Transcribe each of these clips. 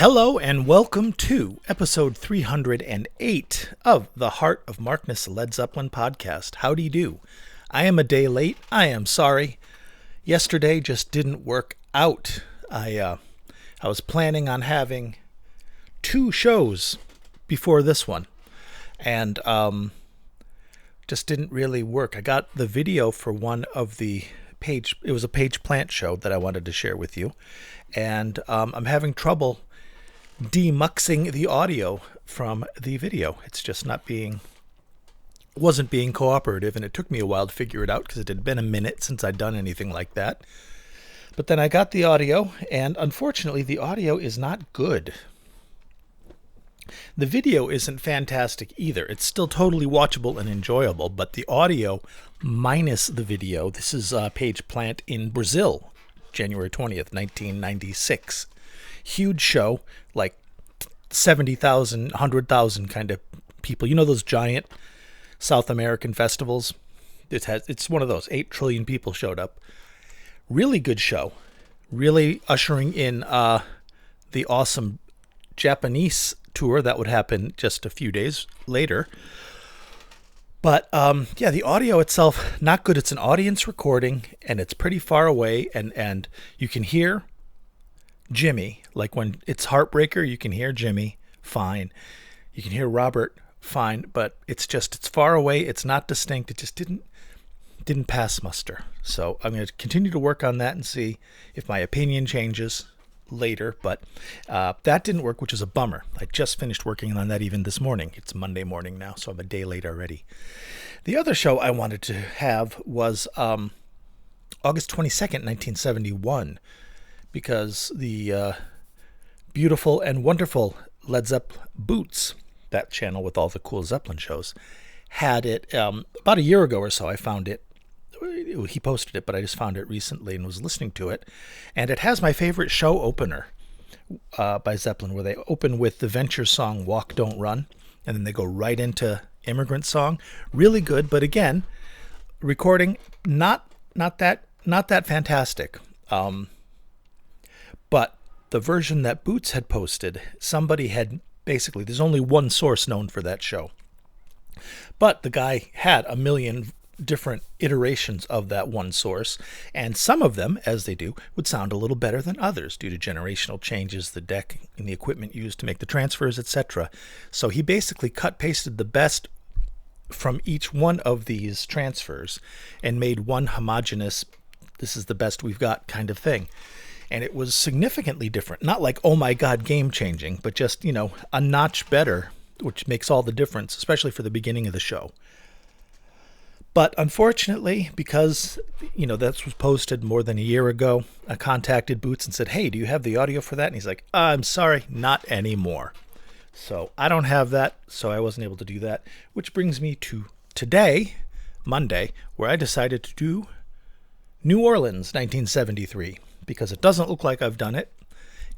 Hello and welcome to episode 308 of the Heart of Markness Led Zeppelin podcast. Howdy do. I am a day late. I am sorry. Yesterday just didn't work out. I was planning on having two shows before this one, and just didn't really work. I got the video for one of the page. It was a page plant show that I wanted to share with you, and I'm having trouble demuxing the audio from the video. It's just wasn't being cooperative, and it took me a while to figure it out because it had been a minute since I'd done anything like that. But then I got the audio, and unfortunately the audio is not good. The video isn't fantastic either. It's still totally watchable and enjoyable, but the audio minus the video. This is Page Plant in Brazil, January 20th, 1996. Huge show, like 70,000, 100,000 kind of people. You know those giant South American festivals? It's one of those. 8 trillion people showed up. Really good show. Really ushering in the awesome Japanese tour that would happen just a few days later. But the audio itself, not good. It's an audience recording, and it's pretty far away, and you can hear Jimmy. Like when it's Heartbreaker, you can hear Jimmy fine. You can hear Robert fine, but it's far away. It's not distinct. It just didn't pass muster. So I'm going to continue to work on that and see if my opinion changes later. But that didn't work, which is a bummer. I just finished working on that even this morning. It's Monday morning now, so I'm a day late already. The other show I wanted to have was August 22nd, 1971. Because the beautiful and wonderful Led Zeppelin Boots, that channel with all the cool Zeppelin shows, had it about a year ago or so. I found it. He posted it, but I just found it recently and was listening to it. And it has my favorite show opener by Zeppelin, where they open with the Venture song Walk, Don't Run, and then they go right into Immigrant Song. Really good, but again, recording not that fantastic. But the version that Boots had posted, somebody had basically, there's only one source known for that show. But the guy had a million different iterations of that one source, and some of them, as they do, would sound a little better than others due to generational changes, the deck and the equipment used to make the transfers, etc. So he basically cut-pasted the best from each one of these transfers and made one homogeneous, this is the best we've got kind of thing. And it was significantly different. Not like, oh my God, game changing, but just, a notch better, which makes all the difference, especially for the beginning of the show. But unfortunately, because, that was posted more than a year ago, I contacted Boots and said, hey, do you have the audio for that? And he's like, I'm sorry, not anymore. So I don't have that, so I wasn't able to do that. Which brings me to today, Monday, where I decided to do New Orleans, 1973. Because it doesn't look like I've done it.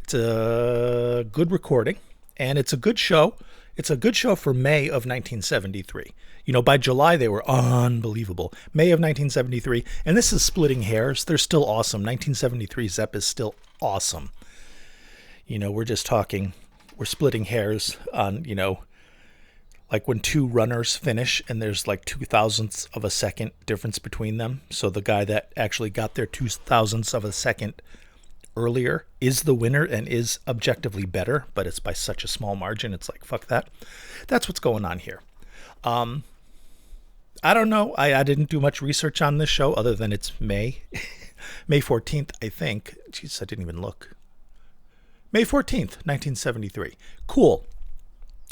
It's a good recording, and it's a good show. It's a good show for May of 1973. By July, they were unbelievable. May of 1973, and this is splitting hairs. They're still awesome. 1973 Zepp is still awesome. We're just talking, we're splitting hairs on, like when two runners finish and there's like 2,000ths of a second difference between them. So the guy that actually got there 2,000ths of a second earlier is the winner and is objectively better, but it's by such a small margin. It's like, fuck that. That's what's going on here. I don't know. I didn't do much research on this show other than it's May 14th, I think. Jeez, I didn't even look. May 14th, 1973. Cool.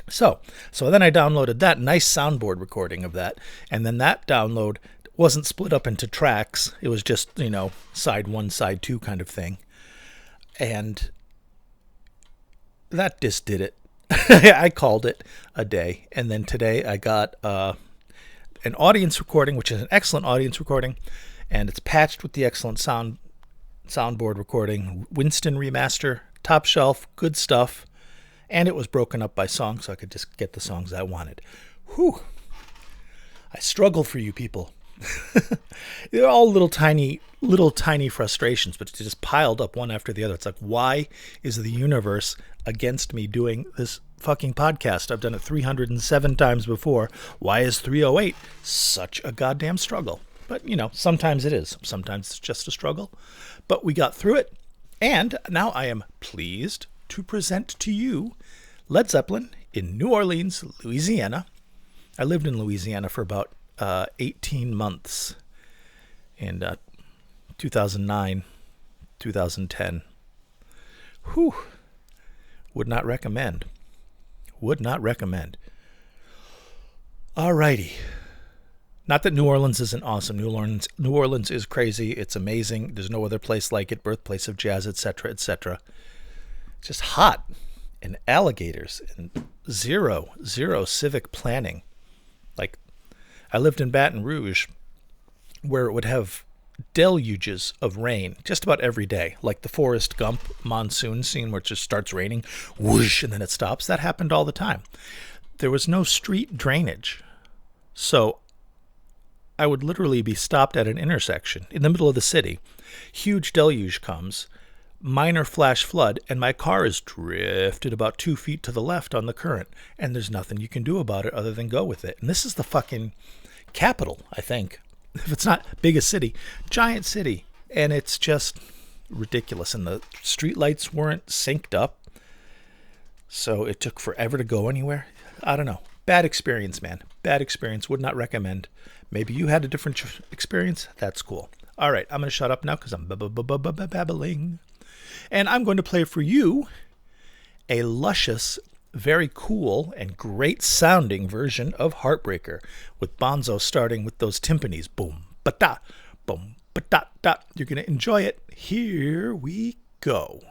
So then I downloaded that nice soundboard recording of that, and then that download wasn't split up into tracks. It was just, side 1, side 2 kind of thing. And that just did it. I called it a day. And then today I got an audience recording, which is an excellent audience recording, and it's patched with the excellent soundboard recording. Winston remaster, top shelf, good stuff. And it was broken up by song, so I could just get the songs I wanted. Whew. I struggle for you people. They're all little tiny frustrations, but they just piled up one after the other. It's like, why is the universe against me doing this fucking podcast? I've done it 307 times before. Why is 308 such a goddamn struggle? But, sometimes it is. Sometimes it's just a struggle. But we got through it. And now I am pleased to present to you Led Zeppelin in New Orleans, Louisiana. I lived in Louisiana for about 18 months in 2009, 2010. Whew. Would not recommend. Would not recommend. Alrighty. Not that New Orleans isn't awesome. New Orleans is crazy. It's amazing. There's no other place like it. Birthplace of jazz, etc., etc. It's just hot and alligators and zero civic planning. Like, I lived in Baton Rouge, where it would have deluges of rain just about every day, like the Forrest Gump monsoon scene where it just starts raining, whoosh, and then it stops. That happened all the time. There was no street drainage. So I would literally be stopped at an intersection in the middle of the city. Huge deluge comes, minor flash flood, and my car is drifted about 2 feet to the left on the current, and there's nothing you can do about it other than go with it. And this is the fucking capital, I think. If it's not biggest city, giant city, and it's just ridiculous. And the streetlights weren't synced up, so it took forever to go anywhere. I don't know. Bad experience, man. Bad experience. Would not recommend. Maybe you had a different experience. That's cool. All right, I'm going to shut up now because I'm babbling. And I'm going to play for you a luscious, very cool, and great sounding version of Heartbreaker, with Bonzo starting with those timpanis. Boom, ba-da, boom, ba-da-da. You're going to enjoy it. Here we go.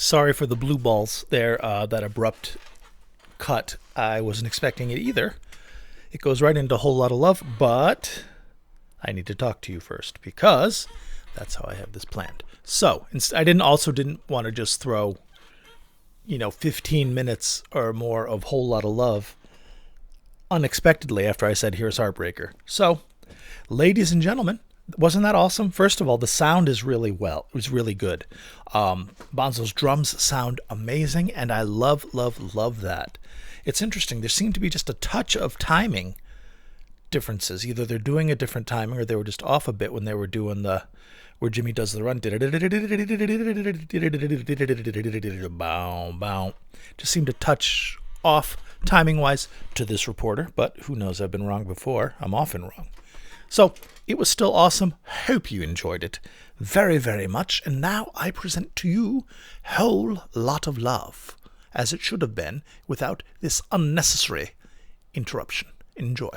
Sorry for the blue balls there, that abrupt cut. I wasn't expecting it either. It goes right into a whole lot of love, but I need to talk to you first because that's how I have this planned. So I didn't want to just throw, 15 minutes or more of whole lot of love unexpectedly after I said, here's Heartbreaker. So, ladies and gentlemen, wasn't that awesome? First of all, the sound is really it was really good. Bonzo's drums sound amazing, and I love that. It's interesting. There seemed to be just a touch of timing differences. Either they're doing a different timing or they were just off a bit when they were doing where Jimmy does the run. Just seemed to touch off timing-wise to this reporter, but who knows? I've been wrong before. I'm often wrong. So it was still awesome. Hope you enjoyed it very, very much. And now I present to you Whole Lot of Love, as it should have been, without this unnecessary interruption. Enjoy.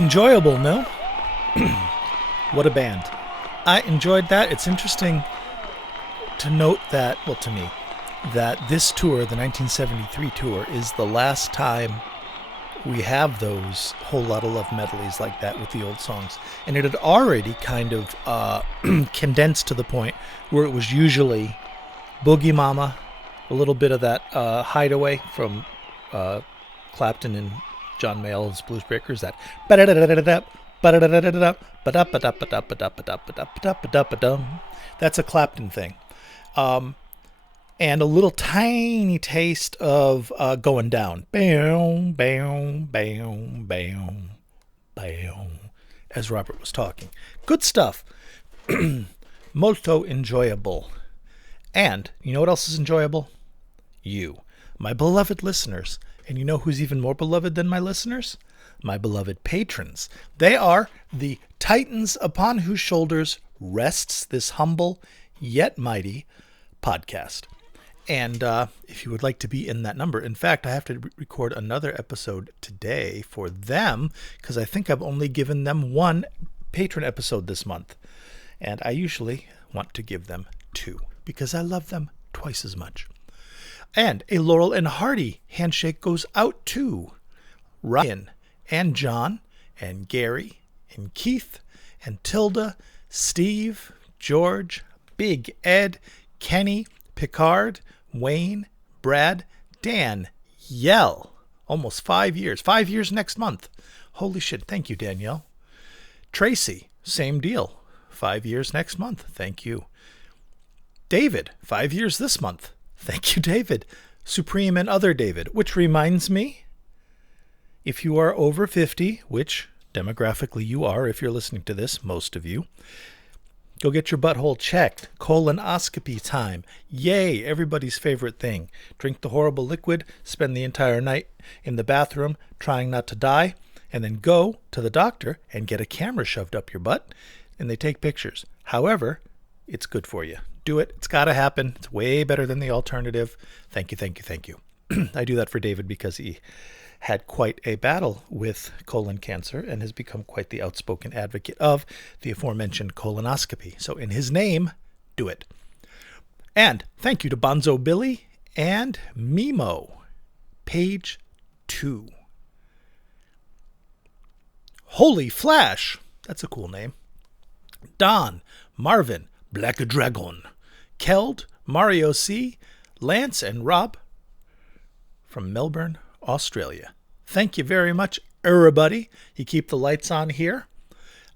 Enjoyable, no? What a band. I enjoyed that. It's interesting to note that, well, to me, that this tour, the 1973 tour, is the last time we have those whole lot of love medleys like that with the old songs. And it had already kind of condensed to the point where it was usually Boogie Mama, a little bit of that Hideaway from Clapton and John Mayall's Blues Breakers, that that's a Clapton thing. And a little tiny taste of Going Down. Bam, bam, bam, bam, bam, as Robert was talking. Good stuff. Molto enjoyable. And you know what else is enjoyable? You, my beloved listeners. And you know who's even more beloved than my listeners? My beloved patrons. They are the titans upon whose shoulders rests this humble yet mighty podcast. And if you would like to be in that number, in fact, I have to record another episode today for them because I think I've only given them one patron episode this month. And I usually want to give them two because I love them twice as much. And a Laurel and Hardy handshake goes out to Ryan and John and Gary and Keith and Tilda, Steve, George, Big Ed, Kenny, Picard, Wayne, Brad, Dan, Yell. Almost 5 years. 5 years next month. Holy shit. Thank you, Danielle. Tracy, same deal. 5 years next month. Thank you. David, 5 years this month. Thank you, David. Supreme and other David. Which reminds me, if you are over 50, which demographically you are if you're listening to this, most of you, go get your butthole checked. Colonoscopy time. Yay, everybody's favorite thing. Drink the horrible liquid, spend the entire night in the bathroom trying not to die, and then go to the doctor and get a camera shoved up your butt, and they take pictures. However, it's good for you. Do it. It's got to happen. It's way better than the alternative. Thank you, thank you, thank you. I do that for David because he had quite a battle with colon cancer and has become quite the outspoken advocate of the aforementioned colonoscopy. So in his name, do it. And thank you to Bonzo Billy and Mimo, page 2. Holy Flash, that's a cool name. Don, Marvin, Black Dragon, Keld, Mario C., Lance, and Rob from Melbourne, Australia. Thank you very much, everybody. You keep the lights on here,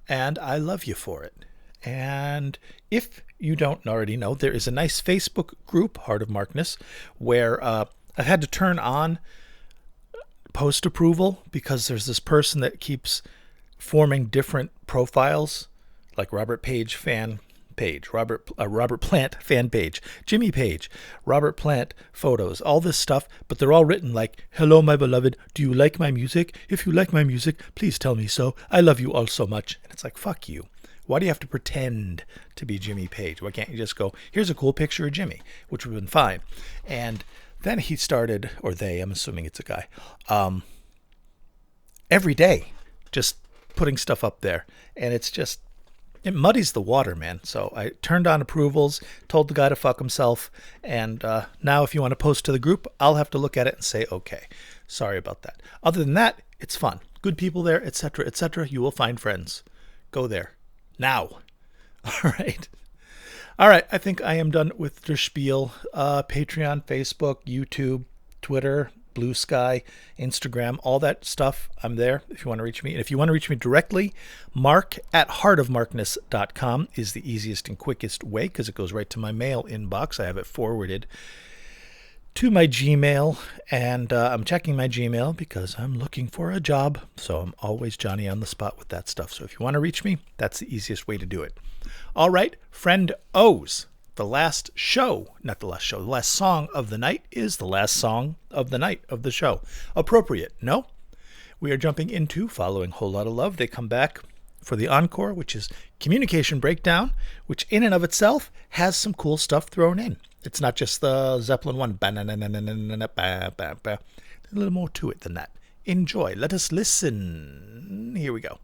and I love you for it. And if you don't already know, there is a nice Facebook group, Heart of Markness, where I've had to turn on post approval because there's this person that keeps forming different profiles, like Robert Page fan page, Robert Plant fan page, Jimmy Page, Robert Plant photos, all this stuff, but they're all written like, hello, my beloved, do you like my music? If you like my music, please tell me so. I love you all so much. And it's like, fuck you. Why do you have to pretend to be Jimmy Page? Why can't you just go, here's a cool picture of Jimmy, which would have been fine. And then he started, or they, I'm assuming it's a guy, every day, just putting stuff up there. And it's just, it muddies the water, man. So I turned on approvals, told the guy to fuck himself, and now if you want to post to the group, I'll have to look at it and say, okay, sorry about that. Other than that, it's fun. Good people there, etc., etc. You will find friends. Go there. Now. All right. All right, I think I am done with the spiel. Patreon, Facebook, YouTube, Twitter, Blue Sky, Instagram, all that stuff. I'm there if you want to reach me. And if you want to reach me directly, mark@heartofmarkness.com is the easiest and quickest way because it goes right to my mail inbox. I have it forwarded to my Gmail, and I'm checking my Gmail because I'm looking for a job. So I'm always Johnny on the spot with that stuff. So if you want to reach me, that's the easiest way to do it. All right, friend O's. The last song of the night is the last song of the night of the show. Appropriate, no? We are jumping into Following Whole Lotta Love. They come back for the encore, which is Communication Breakdown, which in and of itself has some cool stuff thrown in. It's not just the Zeppelin one. There's a little more to it than that. Enjoy. Let us listen. Here we go.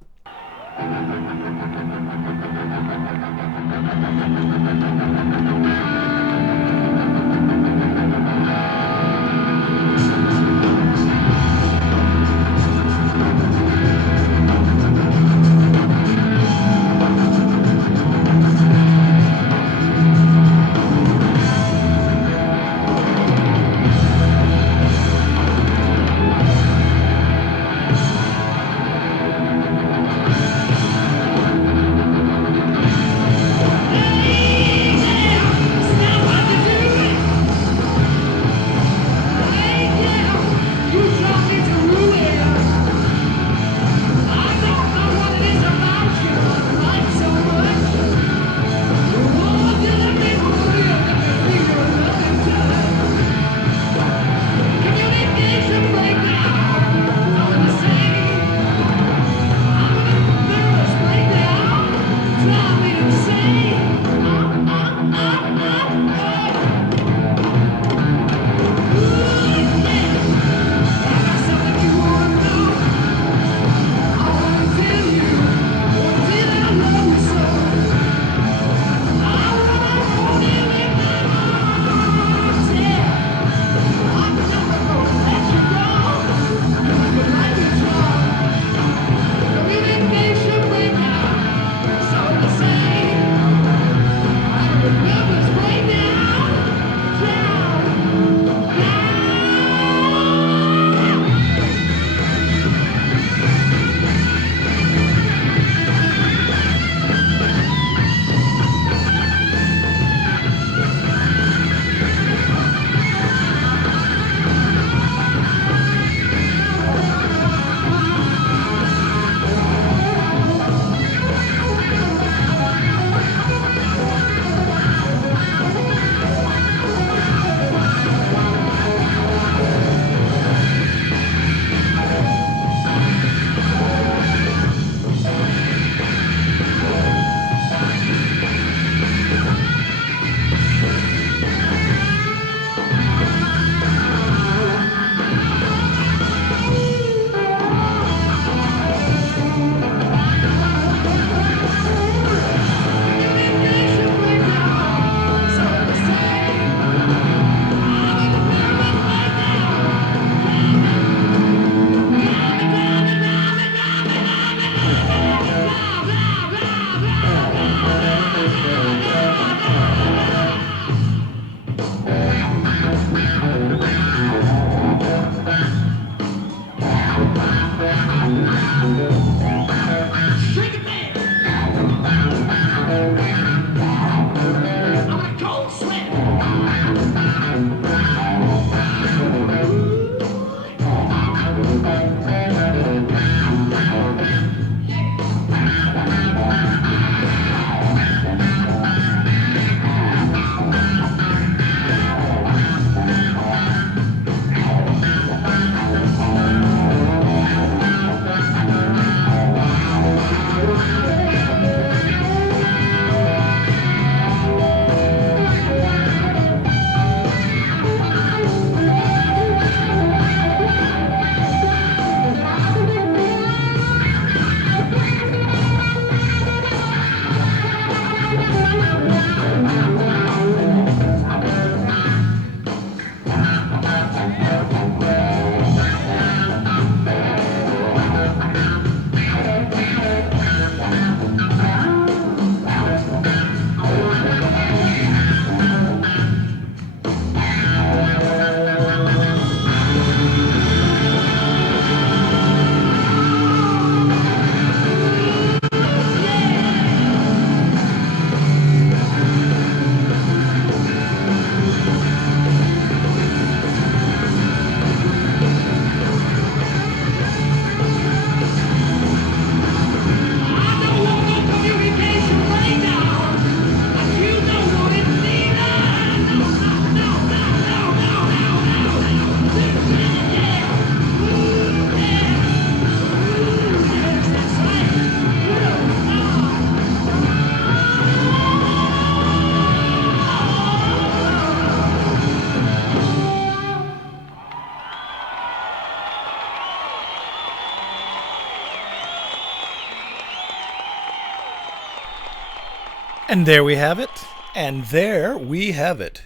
And there we have it. And there we have it.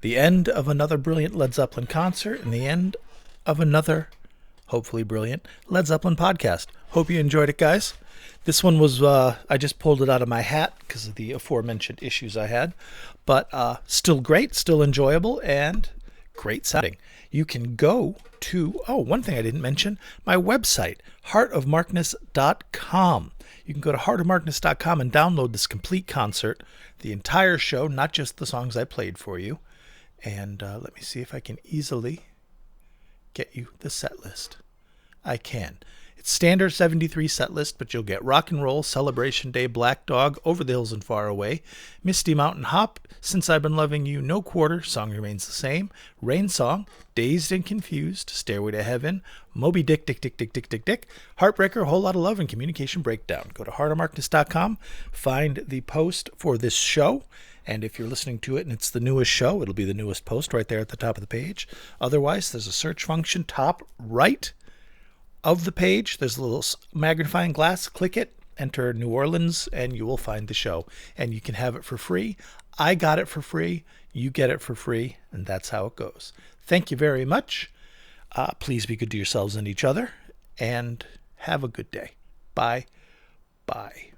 The end of another brilliant Led Zeppelin concert and the end of another, hopefully brilliant, Led Zeppelin podcast. Hope you enjoyed it, guys. This one was, I just pulled it out of my hat because of the aforementioned issues I had. But still great, still enjoyable, and great sounding. You can go to, one thing I didn't mention, my website, heartofmarkness.com. You can go to heartofmarkness.com and download this complete concert, the entire show, not just the songs I played for you. And let me see if I can easily get you the set list. I can. It's standard 73 set list, but you'll get Rock and Roll, Celebration Day, Black Dog, Over the Hills and Far Away, Misty Mountain Hop, Since I've Been Loving You, No Quarter, Song Remains the Same, Rain Song, Dazed and Confused, Stairway to Heaven, Moby Dick, Dick, Dick, Dick, Dick, Dick, Dick, Heartbreaker, Whole Lotta Love, and Communication Breakdown. Go to heartofmarkness.com, find the post for this show, and if you're listening to it and it's the newest show, it'll be the newest post right there at the top of the page. Otherwise, there's a search function top right of the page. There's a little magnifying glass. Click it, enter New Orleans, and you will find the show. And you can have it for free. I got it for free. You get it for free. And that's how it goes. Thank you very much. Please be good to yourselves and each other. And have a good day. Bye. Bye.